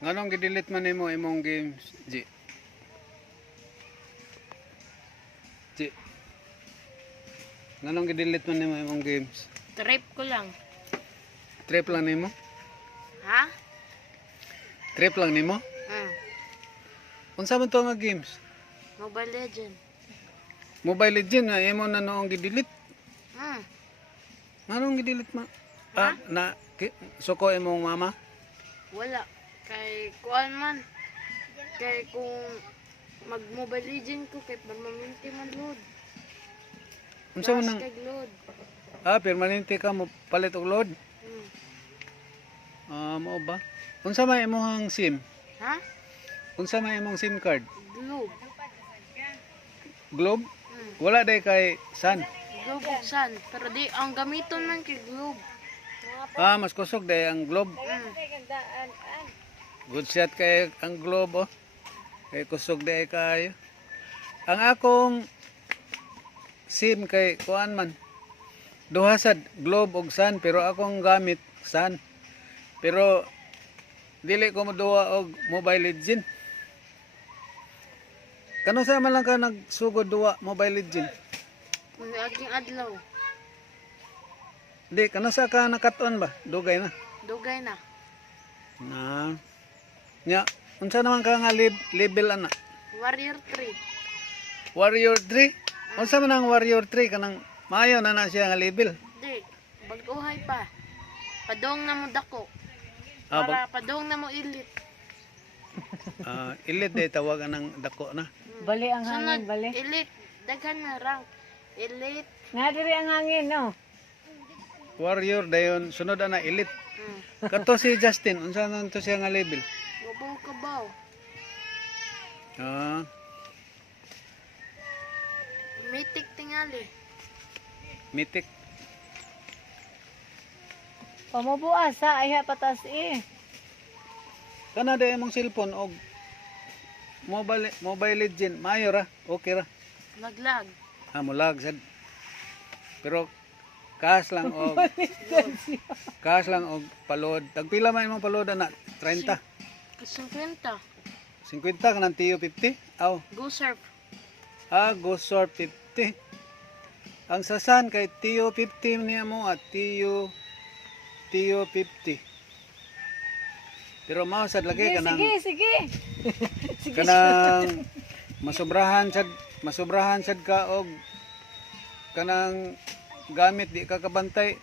Nganong gidelete man nimo imong games, G? G. Nganong gidelete man nimo imong games? Trip ko lang. Trip lang nimo? Ha? Trip lang nimo? Hmm. Unsa man to nga games? Mobile Legend. Mobile Legend nga imo na noong gidelete. Hmm. Nganong gidelete ma? Ha? Suko imong mama? Wala. Kay kuan man. Kay kung mag Mobile Legend ko kay permanente man load. Unsa man Plus nang kay load. permanente ka mo palit og load? Hmm. Mao ba? Unsa may imong SIM? Ha? Unsa may imong SIM card? Globe. Globe? Hmm. Wala day kay Sun. Globe ug Sun. Pero di ang gamiton man kay Globe. Mas kusog day ang Globe. Hmm. Good shot kay ang Globe oh. Kay kusog day kayo. Ang akong SIM kay kuan man. Duha sad Globe ug Sun pero akong gamit Sun. Pero dili ko moduwa og Mobile Legend. Kano sa man lang ka nagsugod duwa Mobile Legend? Kung aging adlaw. Di kano sa ka nakaton ba? Dugay na. Dugay na. Na. Nya, unsa naman ka nga level ana? Warrior 3. Warrior 3? Unsa man ang Warrior 3 kanang maayo na siya nga level? Di. Baguhay pa. Padong na mo dako. Ah, Para padong na mo elite. Elite day tawagan ng dako na. Bali ang Sunod, hangin, bali. elite. Daghan na rank. Elite. Nga diri ang hangin, no? Warrior dayon sunod ana elite. Hmm. Kato si Justin, unsa man to siya nga level? Gubaw kabaw. Ah, Mythic tingali. Mythic. Pamubuas sa ayha patas eh. Kana day imong cellphone og Mobile Legend maayo ra, okay ra. Laglag. Mulag sad. Pero cash lang og palod. Tagpila man imong palod na 30. 50. 50 kanang TU 50. Aw, Go surf. Go Surf 50. Ang sasan kay TU 50 niya mo at TU 50. Pero mao sad lagi kanang Sige. kanang masubrahan sad ka og kanang gamit di ka kabantay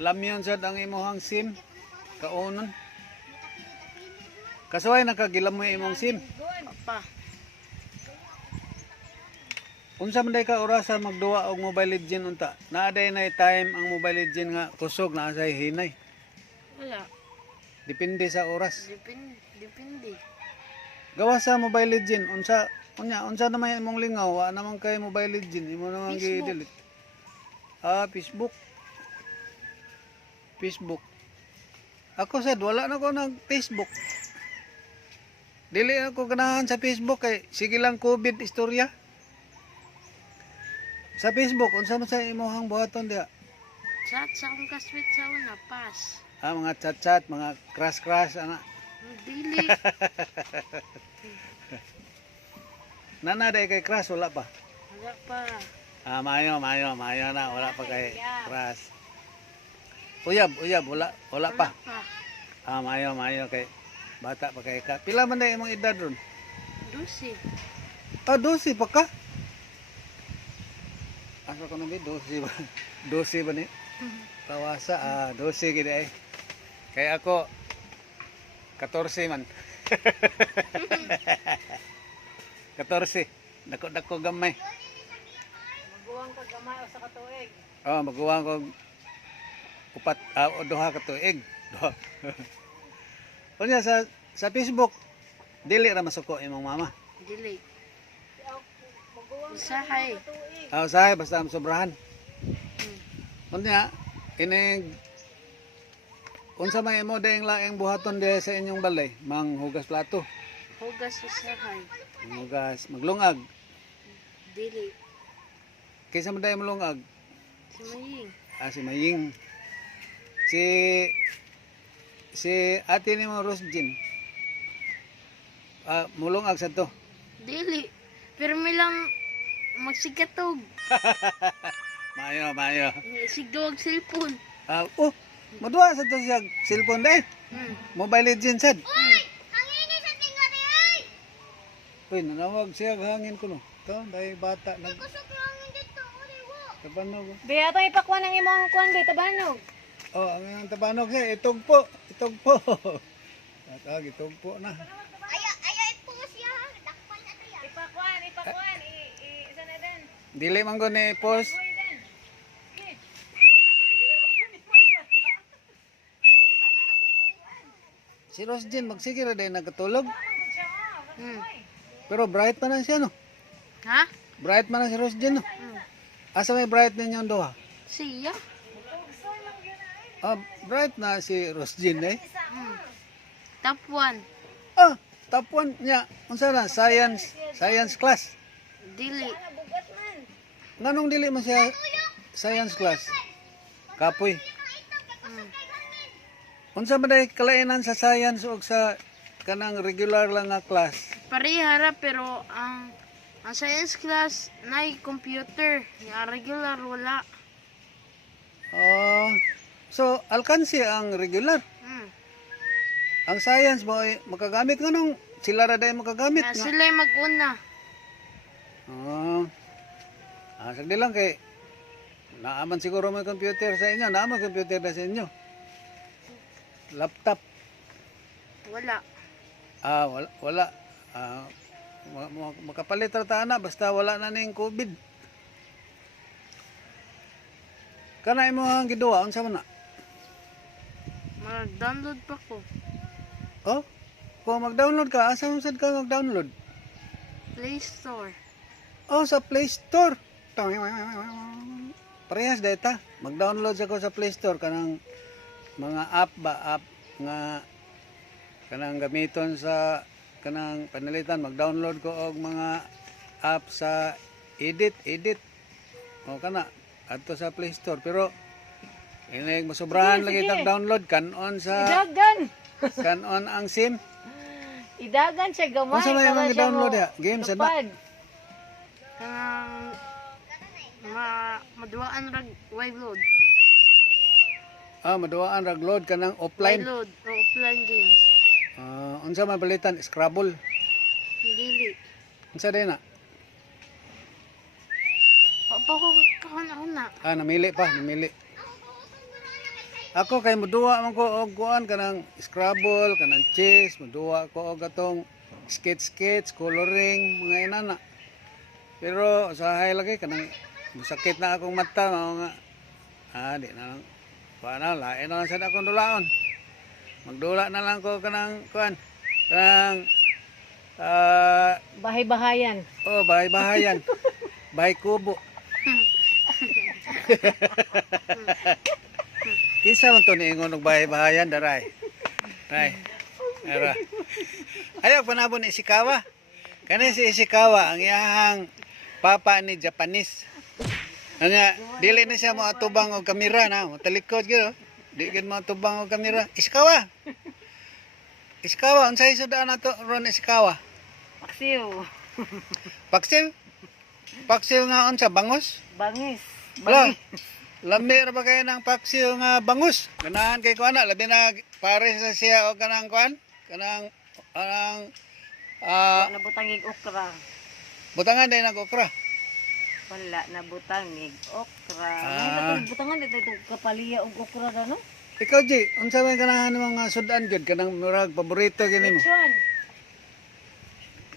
lamyon sad ang imong SIM kaunon kasuway nakagilamoy imong SIM. Pa. Unsa man day ka orasa magduwa og Mobile Legend unta? Naa day na time ang Mobile Legend nga kusog na say hinay. Wala. Depende sa oras. Depende. Gawa sa Mobile Legend unsa naman imong lingaw wa naman kay Mobile Legend imo naman gi-delete. Facebook. Ako sad wala na ko nag Facebook. Dili ako ganahan sa Facebook kay sige lang COVID istorya. Sa Facebook unsa man sa imong buhaton diha? Chat sa akong kaswit sa una. Pass. Mga chat, mga crush ana. Dili. Nana day kay crush wala pa. Wala pa. Mayo na wala pa kay crush. Uyab wala pa. Pa. Mayo kay bata pa kay ka. Pila man day imong edad ron? 12. 12 pa ka? Asa ko na 12 ba? 12 ba ni? Tawasa 12 gid ay. Kaya ako 14 man. 14. Dako gamay. Maguwang ka gamay o sa katuig. Maguwang ko upat o duha ka tuig. Duha. Unya sa Facebook dili ra masuko imong mama. Dili. Maguwang Usahay. Usahay basta sobrahan. Unya ining unsa may imo daing laing buhaton diha sa inyong balay? Manghugas plato, Hugas usahay. manghugas, maglungag. Dili. Kaysa man dayo malungag? Si Maying. Si Maying. Si si ate ni mo Rosjin. Mulungag sa to. Dili. Pero may lang magsigatog. Mayo. Sigdawag cellphone. Maduwa sa to siya cellphone dahil. Mobile Legends sad. Uy, nanawag siya hangin ko no. Ito, dahil bata nag tabanog. Be, atong ipakuha ng imong kuan be tabanog. Ang iyong tabanog siya, itugpo. Itugpo na. Ipakuan, isa na din. Dili man ko ni post. Boy din. Sige. Si Rosjin, magsige ra din nagkatulog. Hmm. Pero bright pa na siya no. Ha? Bright man na si Rosjin no. Asa may bright ninyo ang duha? Siya? Bright na si Rosjin eh. Top 1. Top 1 niya. Unsa na? Science class. Dili. Nganong dili man siya science class? Kapoy. Unsa man day kalainan sa science ug sa kanang regular lang nga class? Parehara pero ang science class nay computer. Yung regular wala. So alkansi ang regular. Ang science mo ay makagamit nganong sila ra day makagamit Na nga. sila mag-una. Sagdi lang kay naaman siguro may computer sa inyo, naaman computer na sa inyo. Laptop. Wala. Wala. Makapalit ra ta na basta wala na ning COVID. Kana imo ang giduwa unsa man na? Mag-download pa ko. Kung mag-download ka, asa mo sad ka mag-download? Play Store. Sa Play Store. Parehas data. Mag-download ako sa Play Store kanang mga app nga kanang gamiton sa kanang panalitan. Mag-download ko og mga app sa edit. Kana adto sa Play Store pero inig masobrahan lagi tag download kanon sa kanon ang SIM. Idagan siya gamay. Unsa may mga download ya? Game sa na. Maduaan rag wide load. Maduaan rag load kanang offline. Wide load o offline games. Unsa man palitan? Scrabble. Dili. Unsa din na? Opo ko kahon-kahon na. Namili. Ako kay muduwa man ko og kuan kanang Scrabble, kanang chess, muduwa ko og atong sketch, coloring, mga inana. Pero usahay lagi kanang masakit na akong mata mao nga. Di na lang. Paano lain na lang sad akong dulaon. Magdula na lang ko kanang kuan. Kanang Bahay-bahayan. bahay-bahayan. Bahay kubo. Kisa man to niingon og bahay-bahayan daray. Ara. Ayaw panabon ni Ishikawa. Kani si Ishikawa ang iyahang papa ni Japanese. Anya dili ni siya mo atubang og kamera na, talikod gyud. Di gid mo atubang og kamera. Ishikawa. Unsay sudan nato ron Ishikawa? Paksiw nga unsa bangos? Bangis. Lami ra ba kayo ng paksiw nga bangus? Ganahan kay kuan labi na pares sa siya o kanang kuan? Kanang Nabutangig okra. butangan day nag okra. Wala nabutangig okra. Ah. Butangan dito kapaliya og okra ra no? Ikaw Ji, unsa may ganahan mo nga sudan gyud kanang murag paborito gini mo? Which one?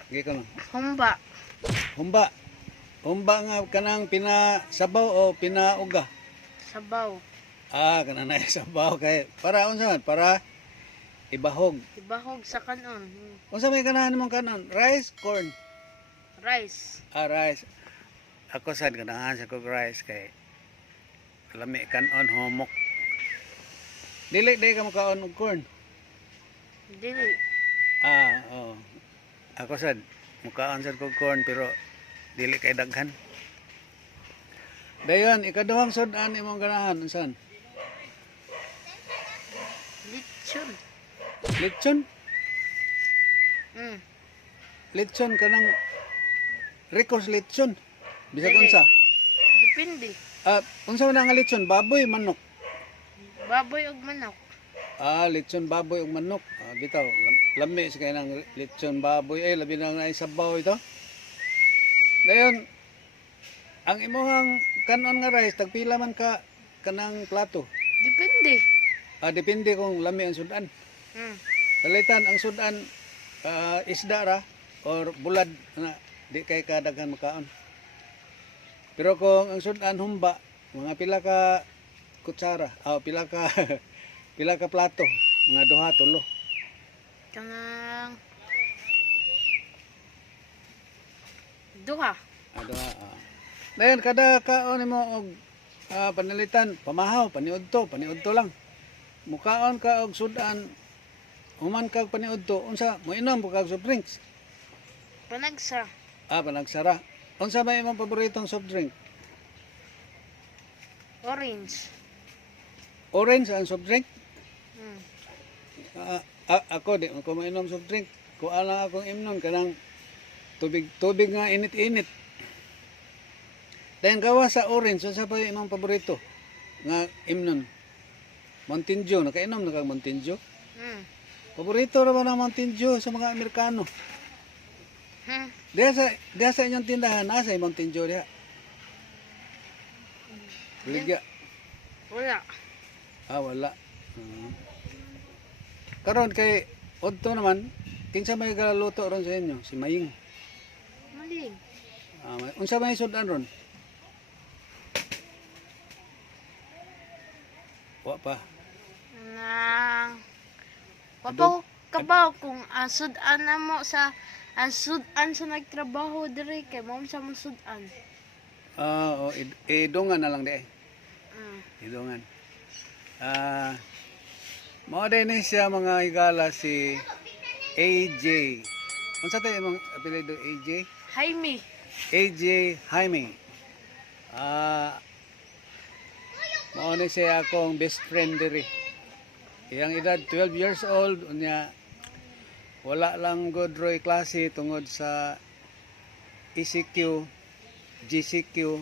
Gi ka Humba. Humba nga kanang pinasabaw o pinauga. Sabaw. Kanang na sabaw kay para unsa man para ibahog. Ibahog sa kanon. Unsa may ganahan mo kanon? Rice, corn. Rice. Rice. Ako sad ganahan sa kog rice kay lami kanon homok. Dili ka makaon og corn. Dili. Oo. Ako sad mukaon sad kog corn pero dili kay daghan. Dayon ikaduhang sudan imong ganahan unsan? Lechon. Lechon? Mm. Lechon ka ng Ricos lechon. Bisag Dili. unsa? Depende. Unsa man nga lechon? Baboy, manok. Baboy ug manok. Lechon baboy ug manok. Bitaw, lami sa kay ng lechon baboy. Ay, labi na nga isabaw ito. Dayon, ang imong kanon nga rice, tagpila man ka kanang plato. Depende. Depende kung lami ang sudan. Mm. Kalitan ang sudan, isda ra or bulad na di kay kadaghan makaon. Pero kung ang sudan humba, mga pila ka kutsara, pila ka pila ka plato, mga duha tulo. Kanang duha. Duha. Dayon kada kaon nimo og panalitan, pamahaw, paniudto lang. Mukaon ka og sudan, human kag paniudto, unsa mo inom kag soft drinks? Panagsa. Panagsara. Unsa ba imong paboritong soft drink? Orange. Orange ang soft drink? Mm. Ako di ako mainom soft drink. Kuha lang akong imnon kanang tubig nga init-init. Dahil gawa sa orange, unsa ba imong paborito nga imnon? Mountain Dew, nakainom na kag Mountain Dew? Mm. Paborito ra ba ng Mountain Dew sa mga Amerikano? Hmm. Diha sa inyong tindahan, nasa yung Mountain Dew diha. Ligya. Wala. Wala. Karon kay Odto naman, kinsa may galuto ron sa inyo? Si Maying. Maling. Unsa may sudan ron? Wa pa. Nang papaw kabaw kung sudan na mo sa sudan sa nagtrabaho diri kay mo sa mong sudan. Idungan na lang di. Mm. Idungan. Mao din ni siya mga higala si AJ. Unsa tayo imong apelyido AJ? Jaime. AJ Jaime. Mao ni siya akong best friend diri. Iyang edad 12 years old unya wala lang good roy klase tungod sa ECQ, GCQ.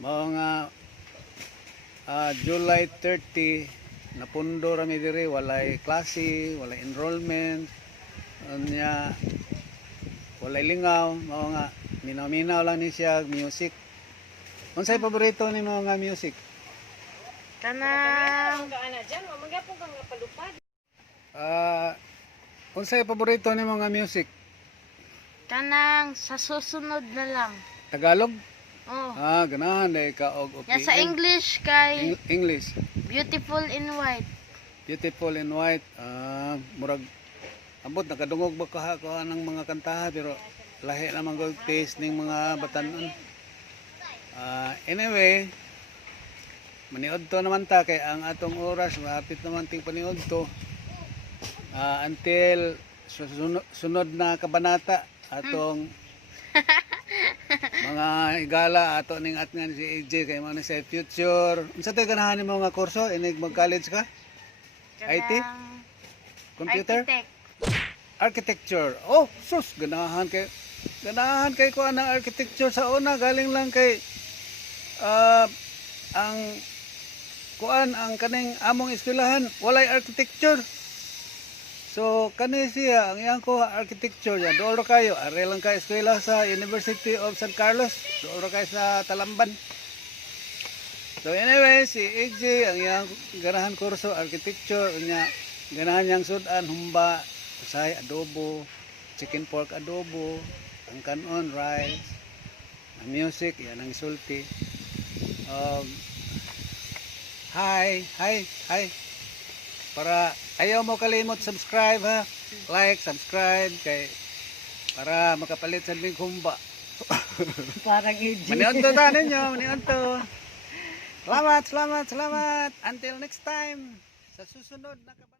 Mao nga July 30 napundo rami diri, walay klase, walay enrollment, unya walay lingaw, mao nga minaw-minaw lang ni siya music. Unsay paborito nimo nga music? Kanang Unsay paborito nimo nga music? kanang sa susunod na lang. Tagalog? Oh. Ganahan dai ka og Ya sa English kay English. Beautiful in White. Beautiful in White. Murag ambot nakadungog ba ka ng mga kantaha pero lahi naman go taste ning mga batanon. Anyway, maniudto naman ta kay ang atong oras mahapit naman ting paniudto. Until sunod na kabanata atong mga higala ato ning atngan si AJ kay mo na sa future. Unsa tay ganahan nimo nga kurso? Inig mag-college ka? IT? Kanang Computer? Architect. Architecture. Sus, ganahan kay ko ang architecture sa una galing lang kay ang kuan ang kaning among eskwelahan walay architecture. So kani siya ang iyang ko architecture ya dool ra kayo are lang ka eskwela sa University of San Carlos, dool ra kayo sa Talamban. So anyway, si AJ ang iyang ganahan kurso architecture unya ganahan niyang sudan humba, usay adobo, chicken pork adobo, ang kanon rice, ang music yan ang isulti. Hi. Para ayaw mo kalimot subscribe ha. Like, subscribe kay para makapalit sa link humba. Parang AJ. Maniunto ta ninyo, maniunto. Salamat. Until next time. Sa susunod na